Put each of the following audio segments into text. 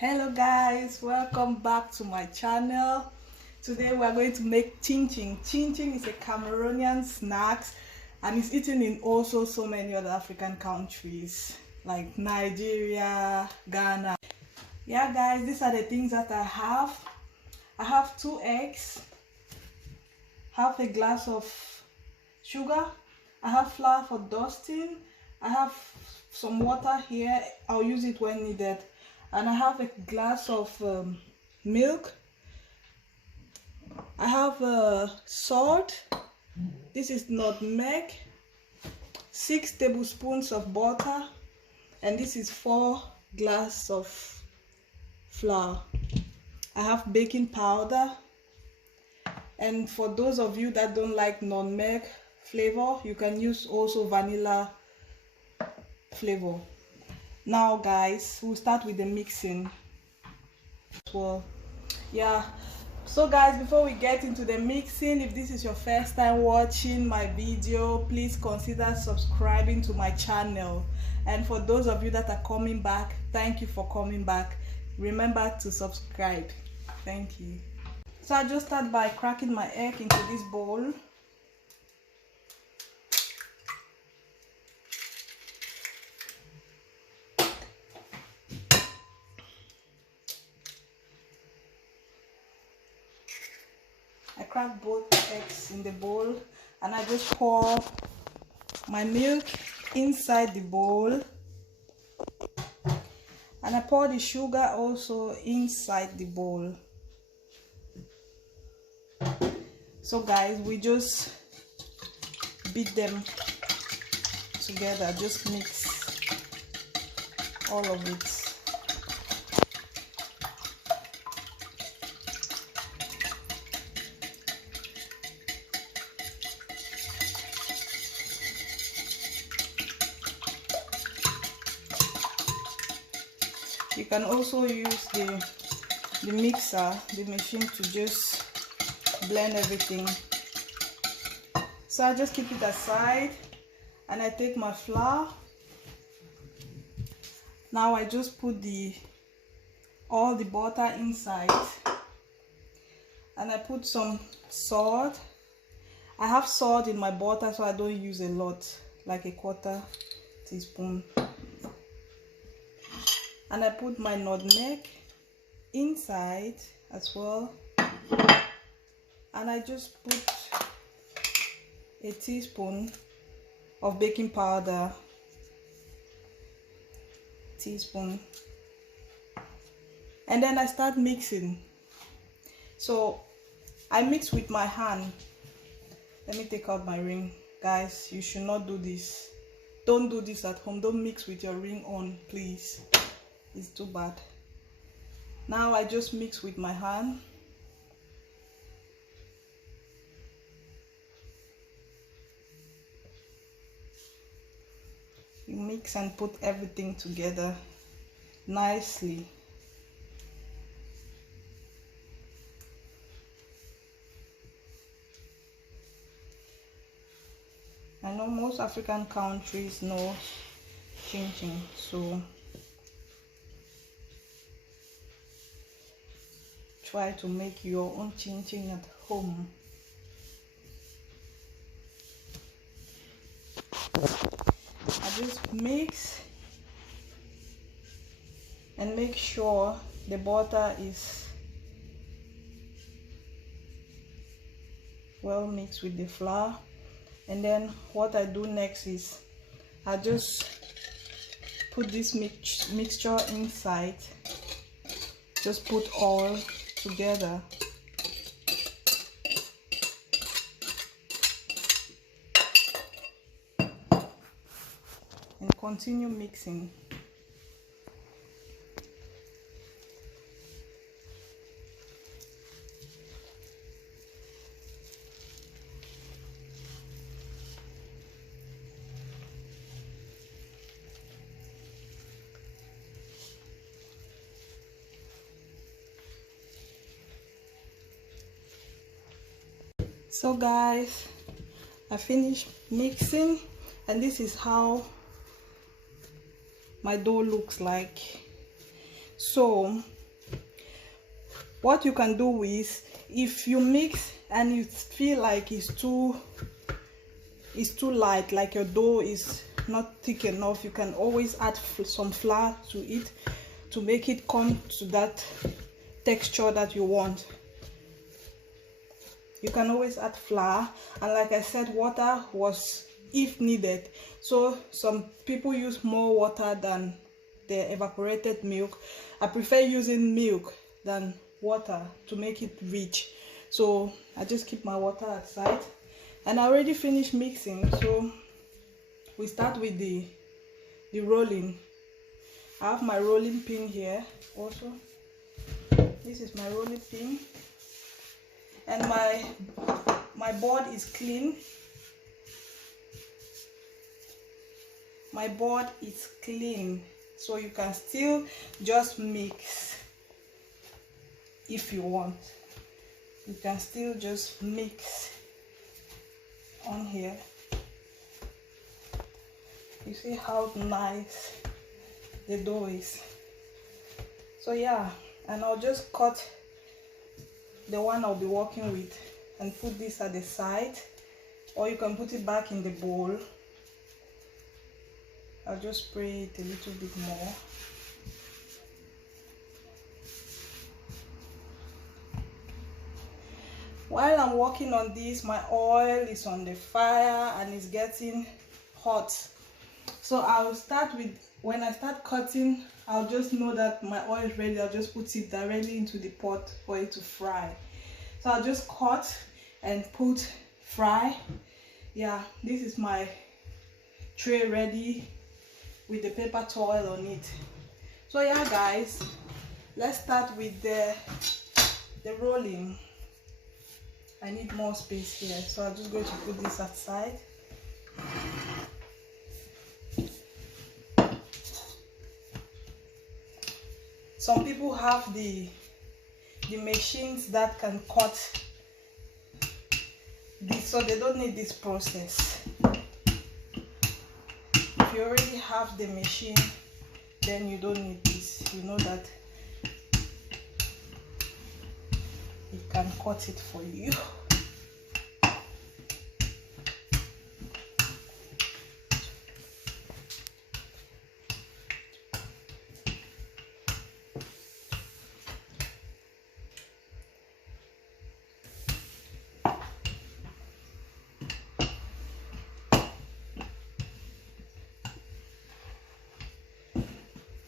Hello guys, welcome back to my channel. Today we are going to make chin chin. Chin chin is a Cameroonian snack and it's eaten in also so many other African countries like Nigeria, Ghana. Yeah guys, these are the things that I have. I have 2 eggs, half a glass of sugar, I have flour for dusting, I have some water here, I'll use it when needed, and I have a glass of milk. I have salt, this is nutmeg, 6 tablespoons of butter, and this is 4 glasses of flour. I have baking powder, and for those of you that don't like nutmeg flavor, you can use also vanilla flavor. Now guys, we'll start with the mixing. Well, yeah, so guys, before we get into the mixing, if this is your first time watching my video, please consider subscribing to my channel. And for those of you that are coming back, thank you for coming back. Remember to subscribe. Thank you. So I just start by cracking my egg into this bowl. I crack both eggs in the bowl and I just pour my milk inside the bowl, and I pour the sugar also inside the bowl. So guys, we just beat them together, just mix all of it. You can also use the mixer, the machine, to just blend everything. So I just keep it aside and I take my flour. Now I just put all the butter inside and I put some salt. I have salt in my butter, so I don't use a lot, like a 1/4 teaspoon. And I put my nutmeg inside as well, and I just put a teaspoon of baking powder, and then I start mixing. So I mix with my hand. Let me take out my ring. Guys, you should not do this. Don't do this at home. Don't mix with your ring on, please. It's too bad. Now I just mix with my hand. You mix and put everything together nicely. I know most African countries know chin chin, so try to make your own chin chin at home. I just mix and make sure the butter is well mixed with the flour. And then what I do next is I just put this mixture inside. Just put all together. And continue mixing. So guys, I finished mixing, and this is how my dough looks like. So what you can do is, if you mix and you feel like it's too light, like your dough is not thick enough, you can always add some flour to it to make it come to that texture that you want. You can always add flour, and like I said, water was if needed. So some people use more water than the evaporated milk. I prefer using milk than water to make it rich, so I just keep my water aside. And I already finished mixing, so we start with the rolling. I have my rolling pin here also. This is my rolling pin, and my board is clean. My board is clean, so you can still just mix if you want. You can still just mix on here. You see how nice the dough is. So yeah, and I'll just cut the one I'll be working with and put this at the side, or you can put it back in the bowl. I'll just spray it a little bit more. While I'm working on this, my oil is on the fire and it's getting hot. So I'll start with, when I start cutting, I'll just know that my oil is ready. I'll just put it directly into the pot for it to fry. So I'll just cut and put fry. Yeah, this is my tray ready with the paper towel on it. So yeah guys, let's start with the rolling. I need more space here, so I'm just going to put this aside. Some people have the machines that can cut this, so they don't need this process. If you already have the machine, then you don't need this. You know that it can cut it for you.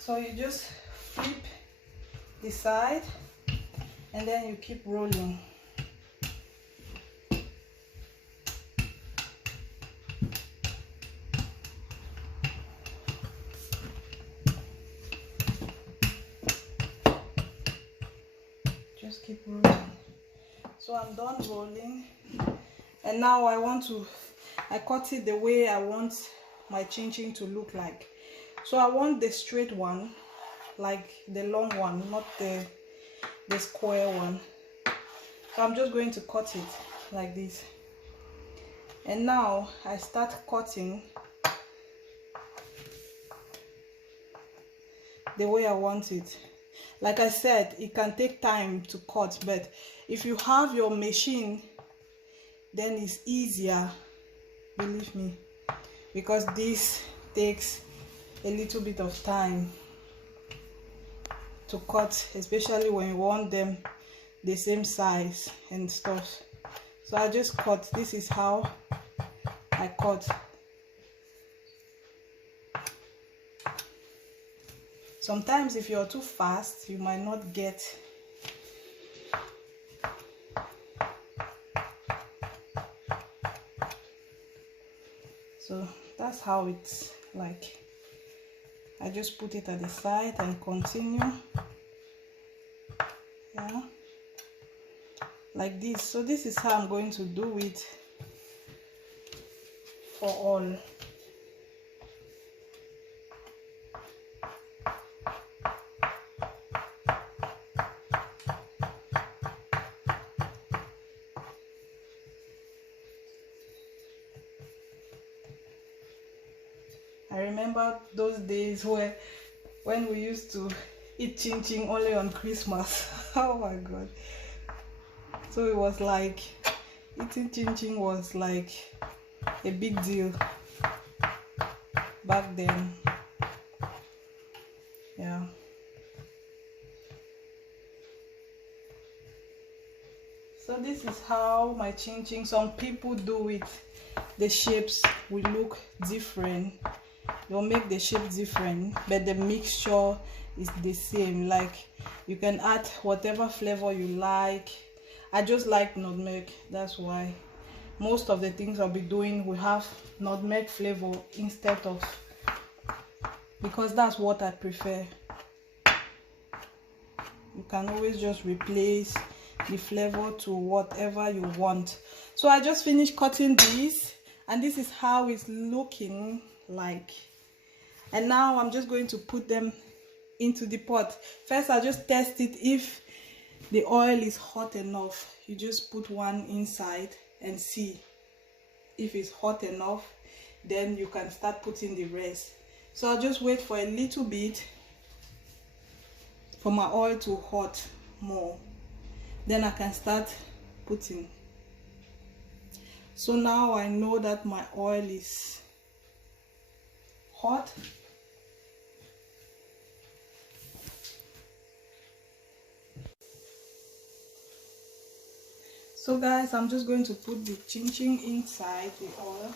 So you just flip the side and then you keep rolling. Just keep rolling. So I'm done rolling, and now I cut it the way I want my chin chin to look like. So I want the straight one, like the long one, not the square one. So I'm just going to cut it like this. And now I start cutting the way I want it. Like I said, it can take time to cut, but if you have your machine, then it's easier, believe me, because this takes a little bit of time to cut, especially when you want them the same size and stuff. So I just cut. This is how I cut. Sometimes if you're too fast, you might not get so that's how it's like. I just put it at the side and continue, yeah, like this. So this is how I'm going to do it for all. I remember those days when we used to eat chin chin only on Christmas. Oh my god. So it was like eating chin chin was like a big deal back then. Yeah. So this is how my chin chin, some people do it. The shapes will look different. They'll make the shape different, but the mixture is the same. Like you can add whatever flavor you like. I just like nutmeg, that's why most of the things I'll be doing will have nutmeg flavor instead of, because that's what I prefer. You can always just replace the flavor to whatever you want. So I just finished cutting this, and this is how it's looking like. And now I'm just going to put them into the pot. First I'll just test it if the oil is hot enough. You just put one inside and see if it's hot enough, then you can start putting the rest. So I'll just wait for a little bit for my oil to hot more, then I can start putting. So now I know that my oil is hot. So guys, I'm just going to put the chin chin inside the oil.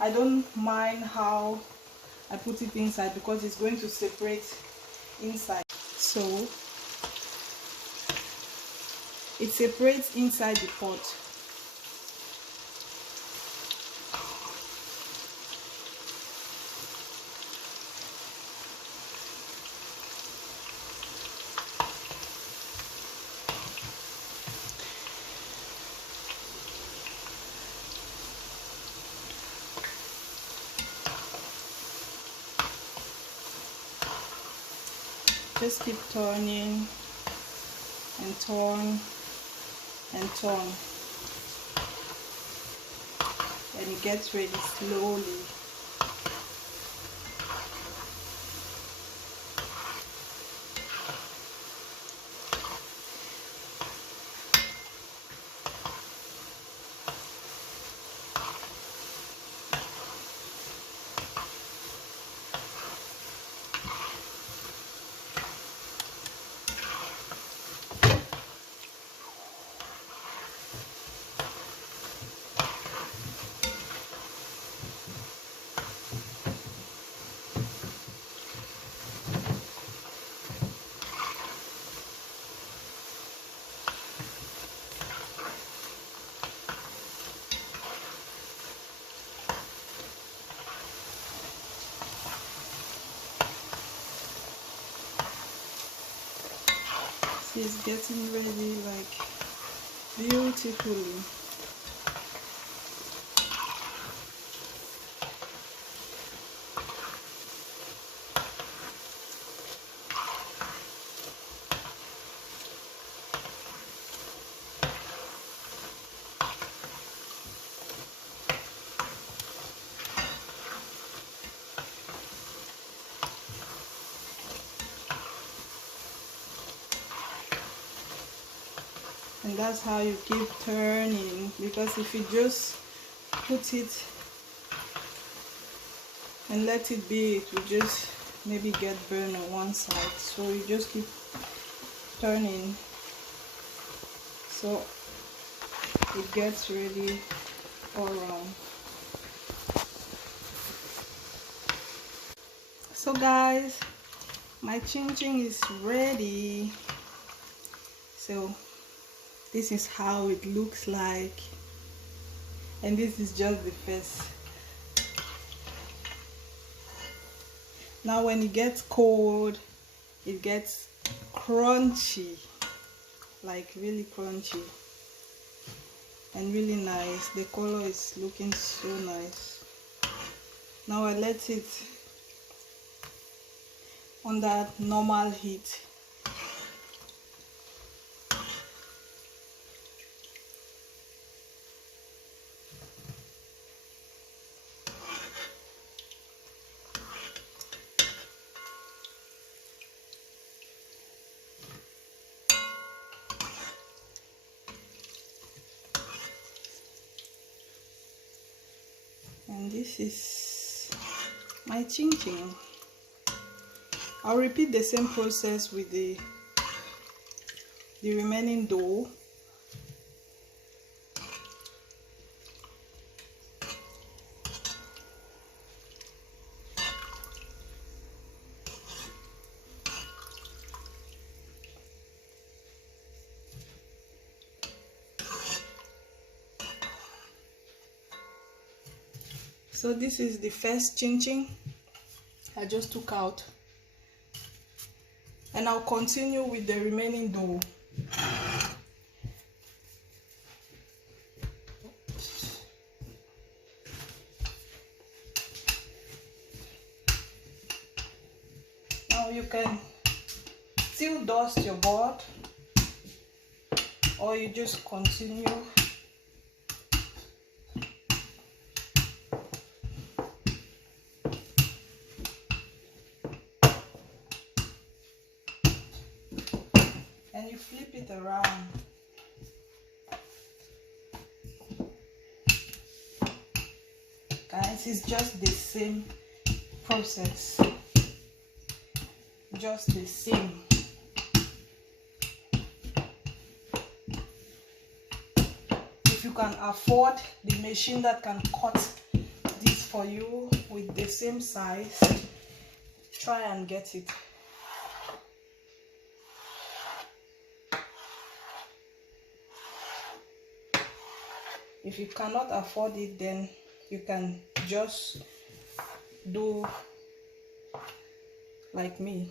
I don't mind how I put it inside because it's going to separate inside. So it separates inside the pot. Just keep turning and turn and turn, and it gets ready slowly. See, it's getting ready like beautifully. And that's how you keep turning, because if you just put it and let it be, it will just maybe get burned on one side. So you just keep turning so it gets ready all around. So guys, my chin chin is ready. So this is how it looks like, and this is just the first. Now when it gets cold, it gets crunchy, like really crunchy and really nice. The color is looking so nice. Now I let it on that normal heat. And this is my chin chin. I'll repeat the same process with the remaining dough. So this is the first chin chin I just took out, and I'll continue with the remaining dough. Now you can still dust your board, or you just continue. And you flip it around. Guys, it's just the same process. Just the same. If you can afford the machine that can cut this for you with the same size, try and get it. If you cannot afford it, then you can just do like me.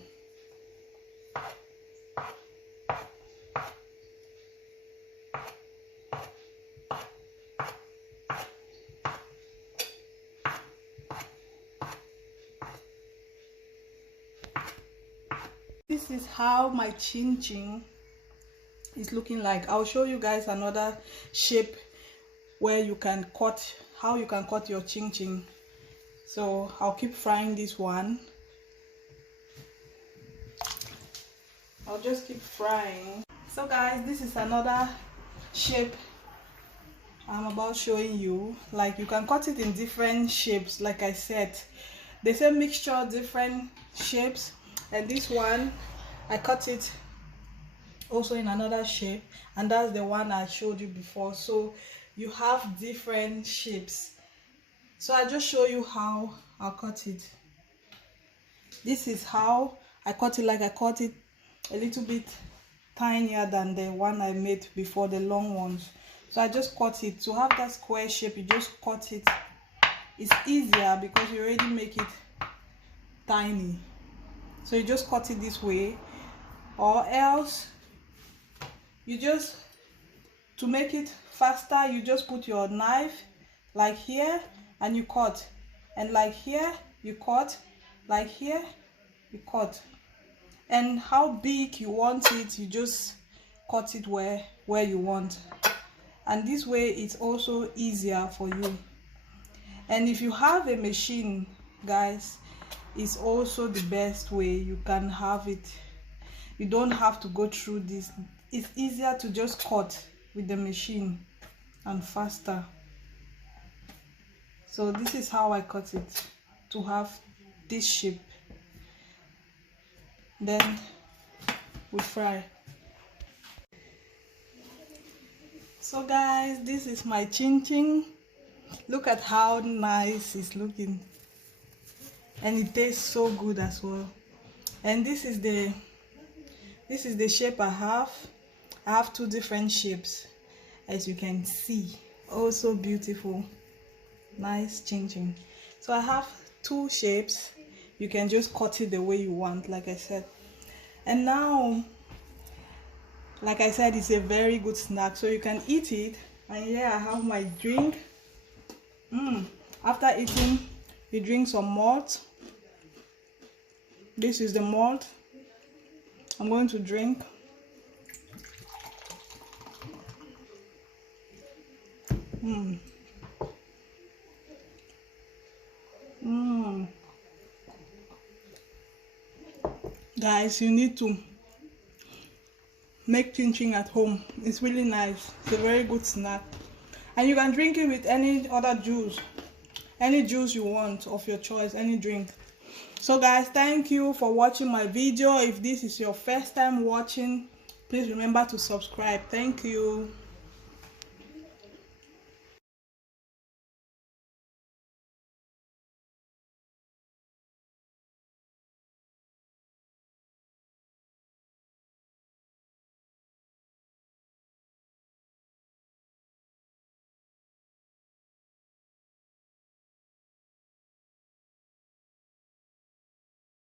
This is how my chin chin is looking like. I'll show you guys another shape where you can cut, how you can cut your chin chin. So I'll keep frying this one. I'll just keep frying. So guys, this is another shape I'm about showing you. Like, you can cut it in different shapes. Like I said, the same mixture, different shapes. And this one I cut it also in another shape, and that's the one I showed you before. So you have different shapes. So I just show you how I cut it. This is how I cut it. Like, I cut it a little bit tinier than the one I made before, the long ones. So I just cut it. To have that square shape, you just cut it. It's easier because you already make it tiny. So you just cut it this way, or else you just, to make it faster, you just put your knife like here and you cut, and like here you cut, like here you cut. And how big you want it, you just cut it where you want. And this way it's also easier for you. And if you have a machine, guys, it's also the best way. You can have it, you don't have to go through this. It's easier to just cut with the machine and faster. So this is how I cut it, to have this shape. Then we fry. So guys, this is my chin chin. Look at how nice it's looking, and it tastes so good as well. And this is the shape I have. I have two different shapes, as you can see. Also beautiful, nice chin chin. So I have two shapes. You can just cut it the way you want, like I said. And now, like I said, it's a very good snack, so you can eat it. And here I have my drink. After eating, you drink some malt. This is the malt I'm going to drink. Guys, you need to make chin chin at home. It's really nice. It's a very good snack, and you can drink it with any other juice. any juice you want of your choice, any drink. So guys, thank you for watching my video. If this is your first time watching, please remember to subscribe. Thank you.